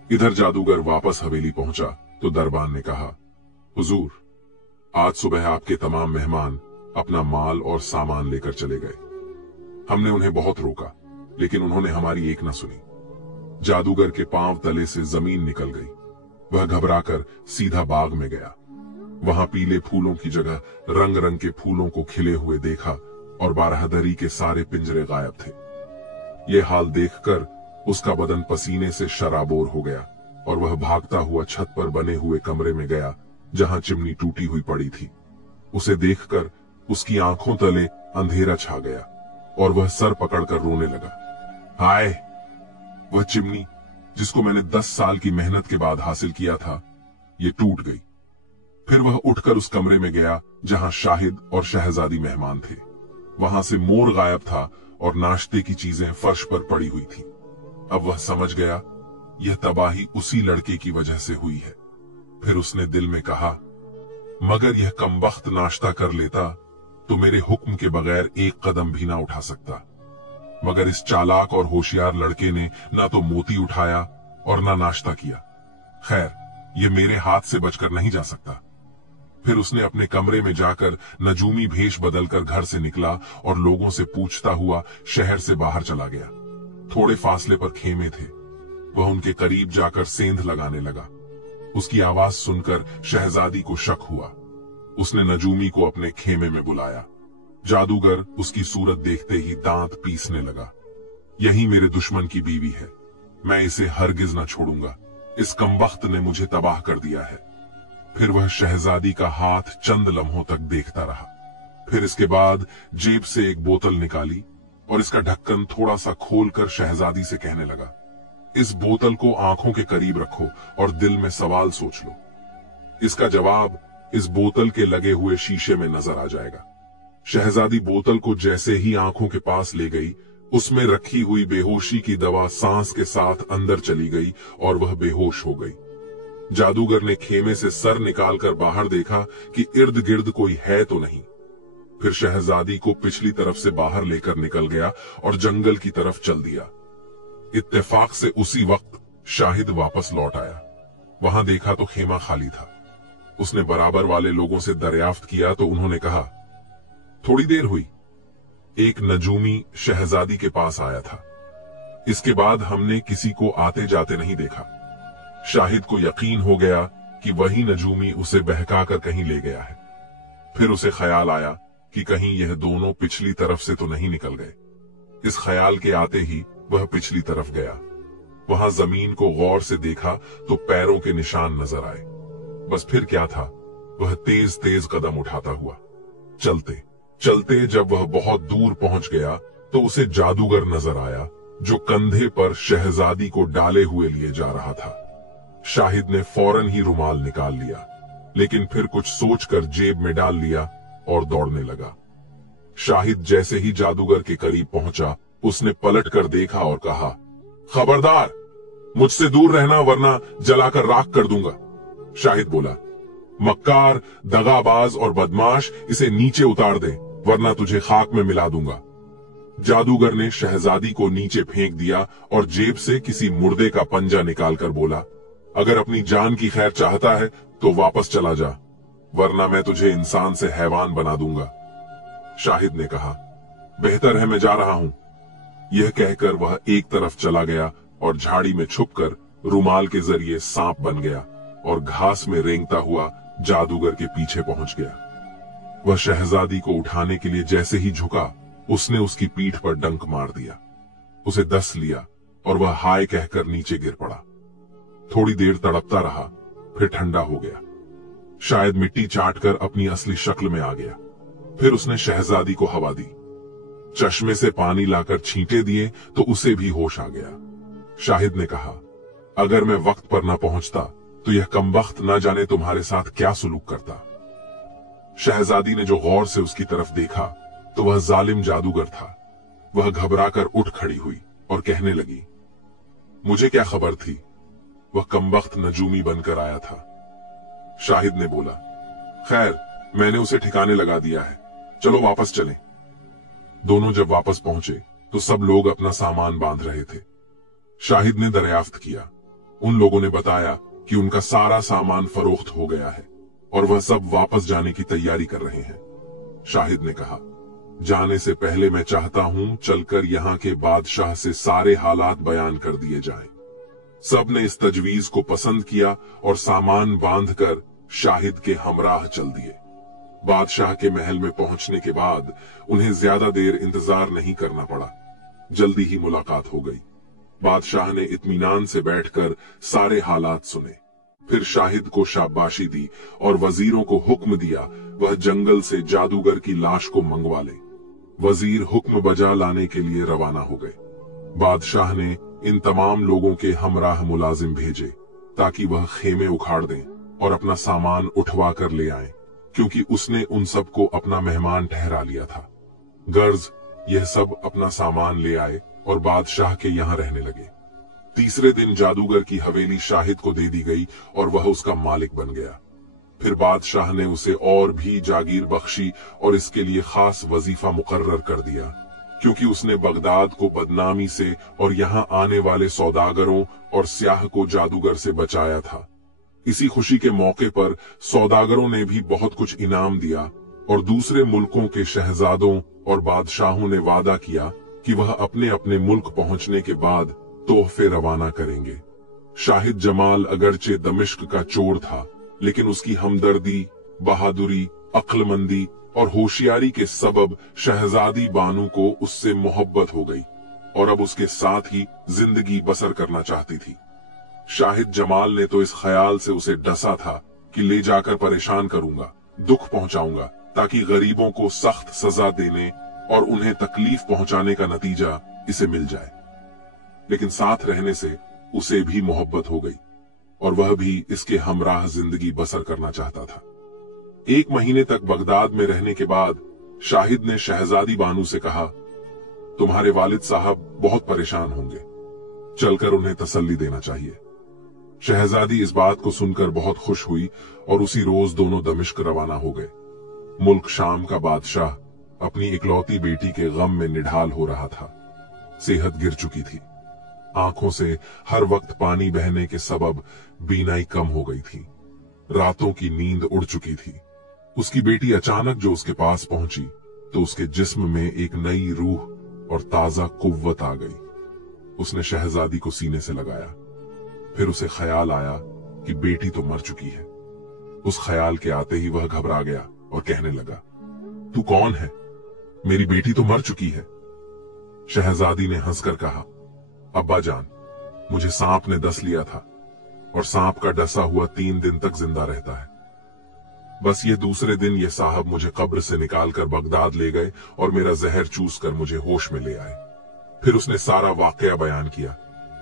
इधर जादूगर वापस हवेली पहुंचा तो दरबान ने कहा, हुजूर, आज सुबह आपके तमाम मेहमान अपना माल और सामान लेकर चले गए। हमने उन्हें बहुत रोका, लेकिन उन्होंने हमारी एक न सुनी। जादूगर के पांव तले से जमीन निकल गई। वह घबराकर सीधा बाग में गया। वहां पीले फूलों की जगह रंग रंग के फूलों को खिले हुए देखा और बाराहदरी के सारे पिंजरे गायब थे। यह हाल देखकर उसका बदन पसीने से शराबोर हो गया और वह भागता हुआ छत पर बने हुए कमरे में गया जहां चिमनी टूटी हुई पड़ी थी। उसे देखकर उसकी आंखों तले अंधेरा छा गया और वह सर पकड़कर रोने लगा। हाय, वह चिमनी जिसको मैंने 10 साल की मेहनत के बाद हासिल किया था, ये टूट गई। फिर वह उठकर उस कमरे में गया जहां शाहिद और शहजादी मेहमान थे। वहां से मोर गायब था और नाश्ते की चीजें फर्श पर पड़ी हुई थी। अब वह समझ गया यह तबाही उसी लड़के की वजह से हुई है। फिर उसने दिल में कहा, मगर यह कमबख्त नाश्ता कर लेता तो मेरे हुक्म के बगैर एक कदम भी ना उठा सकता। मगर इस चालाक और होशियार लड़के ने ना तो मोती उठाया और ना नाश्ता किया। खैर, ये मेरे हाथ से बचकर नहीं जा सकता। फिर उसने अपने कमरे में जाकर नजूमी भेष बदलकर घर से निकला और लोगों से पूछता हुआ शहर से बाहर चला गया। थोड़े फासले पर खेमे थे। वह उनके करीब जाकर सेंध लगाने लगा। उसकी आवाज सुनकर शहजादी को शक हुआ। उसने नजूमी को अपने खेमे में बुलाया। जादूगर उसकी सूरत देखते ही दांत पीसने लगा। यही मेरे दुश्मन की बीवी है, मैं इसे हरगिज न छोड़ूंगा। इस कमबख्त ने मुझे तबाह कर दिया है। फिर वह शहजादी का हाथ चंद लम्हों तक देखता रहा। फिर इसके बाद जेब से एक बोतल निकाली और इसका ढक्कन थोड़ा सा खोलकर शहजादी से कहने लगा, इस बोतल को आंखों के करीब रखो और दिल में सवाल सोच लो। इसका जवाब इस बोतल के लगे हुए शीशे में नजर आ जाएगा। शहजादी बोतल को जैसे ही आंखों के पास ले गई, उसमें रखी हुई बेहोशी की दवा सांस के साथ अंदर चली गई और वह बेहोश हो गई। जादूगर ने खेमे से सर निकालकर बाहर देखा कि इर्द गिर्द कोई है तो नहीं। फिर शहजादी को पिछली तरफ से बाहर लेकर निकल गया और जंगल की तरफ चल दिया। इत्तेफाक से उसी वक्त शाहिद वापस लौट आया। वहां देखा तो खेमा खाली था। उसने बराबर वाले लोगों से दरियाफ्त किया तो उन्होंने कहा, थोड़ी देर हुई, एक नजूमी शहजादी के पास आया था। इसके बाद हमने किसी को आते जाते नहीं देखा। शाहिद को यकीन हो गया कि वही नजूमी उसे बहकाकर कहीं ले गया है। फिर उसे ख्याल आया कि कहीं यह दोनों पिछली तरफ से तो नहीं निकल गए। इस ख्याल के आते ही वह पिछली तरफ गया। वहां जमीन को गौर से देखा तो पैरों के निशान नजर आए। बस फिर क्या था, वह तेज तेज कदम उठाता हुआ चलते चलते जब वह बहुत दूर पहुंच गया तो उसे जादूगर नजर आया, जो कंधे पर शहजादी को डाले हुए लिए जा रहा था। शाहिद ने फौरन ही रुमाल निकाल लिया, लेकिन फिर कुछ सोचकर जेब में डाल लिया और दौड़ने लगा। शाहिद जैसे ही जादूगर के करीब पहुंचा, उसने पलट कर देखा और कहा, खबरदार, मुझसे दूर रहना वरना जलाकर राख कर दूंगा। शाहिद बोला, मक्कार, दगाबाज और बदमाश, इसे नीचे उतार दे वरना तुझे खाक में मिला दूंगा। जादूगर ने शहजादी को नीचे फेंक दिया और जेब से किसी मुर्दे का पंजा निकालकर बोला, अगर अपनी जान की खैर चाहता है तो वापस चला जा, वरना मैं तुझे इंसान से हैवान बना दूंगा। शाहिद ने कहा, बेहतर है मैं जा रहा हूं। यह कहकर वह एक तरफ चला गया और झाड़ी में छुपकर रुमाल के जरिए सांप बन गया और घास में रेंगता हुआ जादूगर के पीछे पहुंच गया। वह शहजादी को उठाने के लिए जैसे ही झुका, उसने उसकी पीठ पर डंक मार दिया। उसे दस लिया और वह हाय कहकर नीचे गिर पड़ा। थोड़ी देर तड़पता रहा, फिर ठंडा हो गया। शायद मिट्टी चाटकर अपनी असली शक्ल में आ गया। फिर उसने शहजादी को हवा दी, चश्मे से पानी लाकर छींटे दिए तो उसे भी होश आ गया। शाहिद ने कहा, अगर मैं वक्त पर न पहुंचता तो यह कमबख्त न जाने तुम्हारे साथ क्या सुलूक करता। शहजादी ने जो गौर से उसकी तरफ देखा तो वह जालिम जादूगर था। वह घबराकर उठ खड़ी हुई और कहने लगी, मुझे क्या खबर थी, वह कमबख्त नजूमी बनकर आया था। शाहिद ने बोला, खैर, मैंने उसे ठिकाने लगा दिया है, चलो वापस चलें। दोनों जब वापस पहुंचे तो सब लोग अपना सामान बांध रहे थे। शाहिद ने दरियाफ्त किया। उन लोगों ने बताया कि उनका सारा सामान फरोख्त हो गया है और वह सब वापस जाने की तैयारी कर रहे हैं। शाहिद ने कहा, जाने से पहले मैं चाहता हूं चलकर यहां के बादशाह से सारे हालात बयान कर दिए जाएं। सब ने इस तजवीज को पसंद किया और सामान बांधकर शाहिद के हमराह चल दिए। बादशाह के महल में पहुंचने के बाद उन्हें ज्यादा देर इंतजार नहीं करना पड़ा। जल्दी ही मुलाकात हो गई। बादशाह ने इत्मीनान से बैठकर सारे हालात सुने, फिर शाहिद को शाबाशी दी और वजीरों को हुक्म दिया वह जंगल से जादूगर की लाश को मंगवा ले। वजीर हुक्म बजा लाने के लिए रवाना हो गए। बादशाह ने इन तमाम लोगों के हमराह मुलाजिम भेजे ताकि वह खेमे उखाड़ दें और अपना सामान उठवा कर ले आए, क्योंकि उसने उन सबको अपना मेहमान ठहरा लिया था। गर्ज यह सब अपना सामान ले आए और बादशाह के यहाँ रहने लगे। तीसरे दिन जादूगर की हवेली शाहिद को दे दी गई और वह उसका मालिक बन गया। फिर बादशाह ने उसे और भी जागीर बख्शी और इसके लिए खास वजीफा मुकर्रर कर दिया, क्योंकि उसने बगदाद को बदनामी से और यहाँ आने वाले सौदागरों और स्याह को जादूगर से बचाया था। इसी खुशी के मौके पर सौदागरों ने भी बहुत कुछ इनाम दिया और दूसरे मुल्कों के शहजादों और बादशाहों ने वादा किया कि वह अपने अपने मुल्क पहुंचने के बाद तोहफे रवाना करेंगे। शाहिद जमाल अगरचे दमिश्क का चोर था, लेकिन उसकी हमदर्दी, बहादुरी, अक्लमंदी और होशियारी के सबब शहजादी बानू को उससे मोहब्बत हो गई और अब उसके साथ ही जिंदगी बसर करना चाहती थी। शाहिद जमाल ने तो इस ख्याल से उसे डसा था कि ले जाकर परेशान करूंगा, दुख पहुंचाऊंगा, ताकि गरीबों को सख्त सजा देने और उन्हें तकलीफ पहुंचाने का नतीजा इसे मिल जाए। लेकिन साथ रहने से उसे भी मोहब्बत हो गई और वह भी इसके हमराह जिंदगी बसर करना चाहता था। 1 महीने तक बगदाद में रहने के बाद शाहिद ने शहजादी बानू से कहा, तुम्हारे वालिद साहब बहुत परेशान होंगे, चलकर उन्हें तसल्ली देना चाहिए। शहजादी इस बात को सुनकर बहुत खुश हुई और उसी रोज दोनों दमिश्क रवाना हो गए। मुल्क शाम का बादशाह अपनी इकलौती बेटी के गम में निढाल हो रहा था। सेहत गिर चुकी थी, आंखों से हर वक्त पानी बहने के सबब बीनाई कम हो गई थी, रातों की नींद उड़ चुकी थी। उसकी बेटी अचानक जो उसके पास पहुंची तो उसके जिस्म में एक नई रूह और ताजा कुव्वत आ गई। उसने शहजादी को सीने से लगाया। फिर उसे ख्याल आया कि बेटी तो मर चुकी है। उस ख्याल के आते ही वह घबरा गया और कहने लगा, तू कौन है? मेरी बेटी तो मर चुकी है। शहजादी ने हंसकर कहा, अब्बा जान, मुझे सांप ने डस लिया था और सांप का डसा हुआ 3 दिन तक जिंदा रहता है। बस ये दूसरे दिन ये साहब मुझे कब्र से निकालकर बगदाद ले गए और मेरा जहर चूस कर मुझे होश में ले आए। फिर उसने सारा वाकया बयान किया,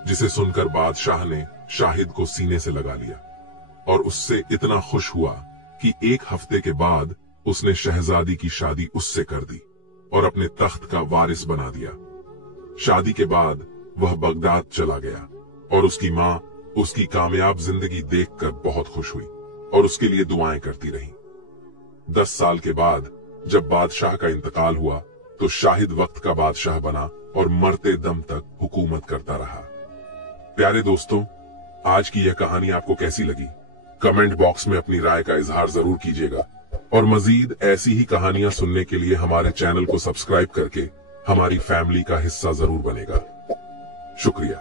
जिसे सुनकर बादशाह ने शाहिद को सीने से लगा लिया और उससे इतना खुश हुआ कि 1 हफ्ते के बाद उसने शहजादी की शादी उससे कर दी और अपने तख्त का वारिस बना दिया। शादी के बाद वह बगदाद चला गया और उसकी मां उसकी कामयाब जिंदगी देखकर बहुत खुश हुई और उसके लिए दुआएं करती रही। 10 साल के बाद जब बादशाह का इंतकाल हुआ तो शाहिद वक्त का बादशाह बना और मरते दम तक हुकूमत करता रहा। प्यारे दोस्तों, आज की यह कहानी आपको कैसी लगी? कमेंट बॉक्स में अपनी राय का इजहार जरूर कीजिएगा और मजीद ऐसी ही कहानियां सुनने के लिए हमारे चैनल को सब्सक्राइब करके हमारी फैमिली का हिस्सा जरूर बनेगा। शुक्रिया।